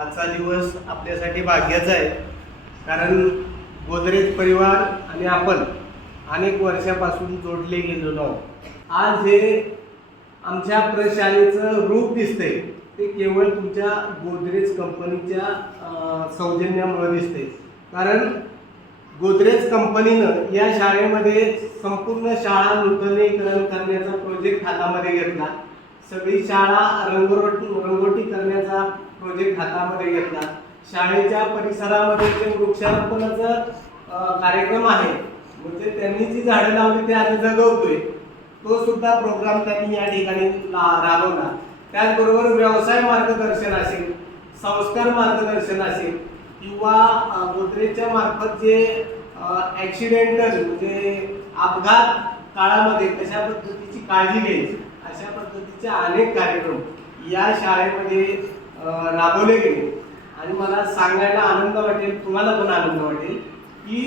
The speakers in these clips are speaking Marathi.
आजचा दिवस आपल्यासाठी भाग्याचा आहे, कारण गोदरेज परिवार आणि आपण अनेक वर्षापासून जोडले गेलेलो आहोत। आज हे आमच्या प्रशालेचं रूप दिसते ते केवळ तुमच्या गोदरेज कंपनीच्या सौजन्यामुळे दिसते। कारण गोदरेज कंपनीनं या शाळेमध्ये संपूर्ण शाळा नूतनीकरण करण्याचा प्रोजेक्ट हातामध्ये घेतला। सगळी शाळा रंगोटी करण्याचा प्रोजेक्ट हातामध्ये घेतला। शाळेच्या परिसरामध्ये जे वृक्षारोपणाचा कार्यक्रम आहे, म्हणजे त्यांनी जी झाडं लावली ते आम्ही जगवतोय, तो सुद्धा प्रोग्राम त्यांनी या ठिकाणी राबवला। त्याचबरोबर व्यवसाय मार्गदर्शन असेल, संस्कार मार्गदर्शन असेल किंवा गोदरेजच्या मार्फत जे ॲक्सिडेंटल म्हणजे अपघात काळामध्ये कशा पद्धतीची काळजी घ्यायची, अशा पद्धतीचे अनेक कार्यक्रम या शाळेमध्ये राबवले गेले। आणि मला सांगायला आनंद वाटेल, तुम्हाला पण आनंद वाटेल की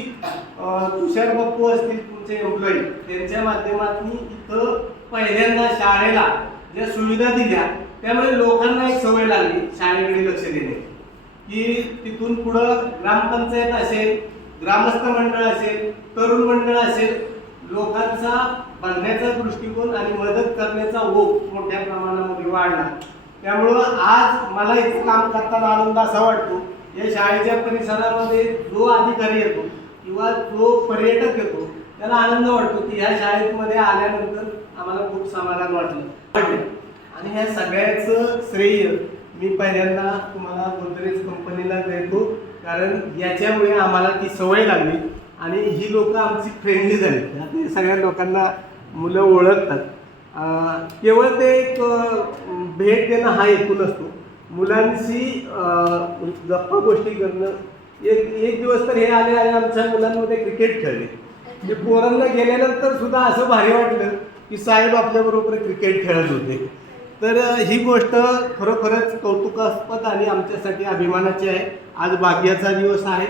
तुषार बाप्पू असतील तुमचे एम्प्लॉई, त्यांच्या माध्यमातून इथं पहिल्यांदा शाळेला ज्या सुविधा दिल्या, त्यामुळे लोकांना एक सवय लागली शाळेकडे लक्ष देणे, की तिथून पुढं ग्रामपंचायत असेल, ग्रामस्थ मंडळ असेल, तरुण मंडळ असेल, लोकांचा बघण्याचा दृष्टिकोन आणि मदत करण्याचा ओघ मोठ्या प्रमाणामध्ये वाढला। त्यामुळं आज मला इथं काम करताना आनंद असा वाटतो, या शाळेच्या परिसरामध्ये जो अधिकारी येतो किंवा जो पर्यटक येतो त्याला आनंद वाटतो की ह्या शाळेमध्ये आल्यानंतर आम्हाला खूप समाधान वाटलं। आणि ह्या सगळ्याचं श्रेय मी पहिल्यांदा तुम्हाला गोदरेज कंपनीला देतो, कारण याच्यामुळे आम्हाला ती सवय लागली आणि ही लोक आमची फ्रेंडली झाली। सगळ्या लोकांना मुलं ओळखतात। केवळ ते एक भेट देणं हा हेतू नसतो, मुलांशी गप्पा गोष्टी करणं। एक दिवस तर हे आले आणि आमच्या मुलांमध्ये क्रिकेट खेळले, ते पोरांना गेल्यानंतर सुद्धा असं भारी वाटलं की साहेब आपल्याबरोबर क्रिकेट खेळत होते। तर ही गोष्ट खरोखरच कौतुकास्पद आणि आमच्यासाठी अभिमानाची आहे। आज भाग्याचा दिवस आहे।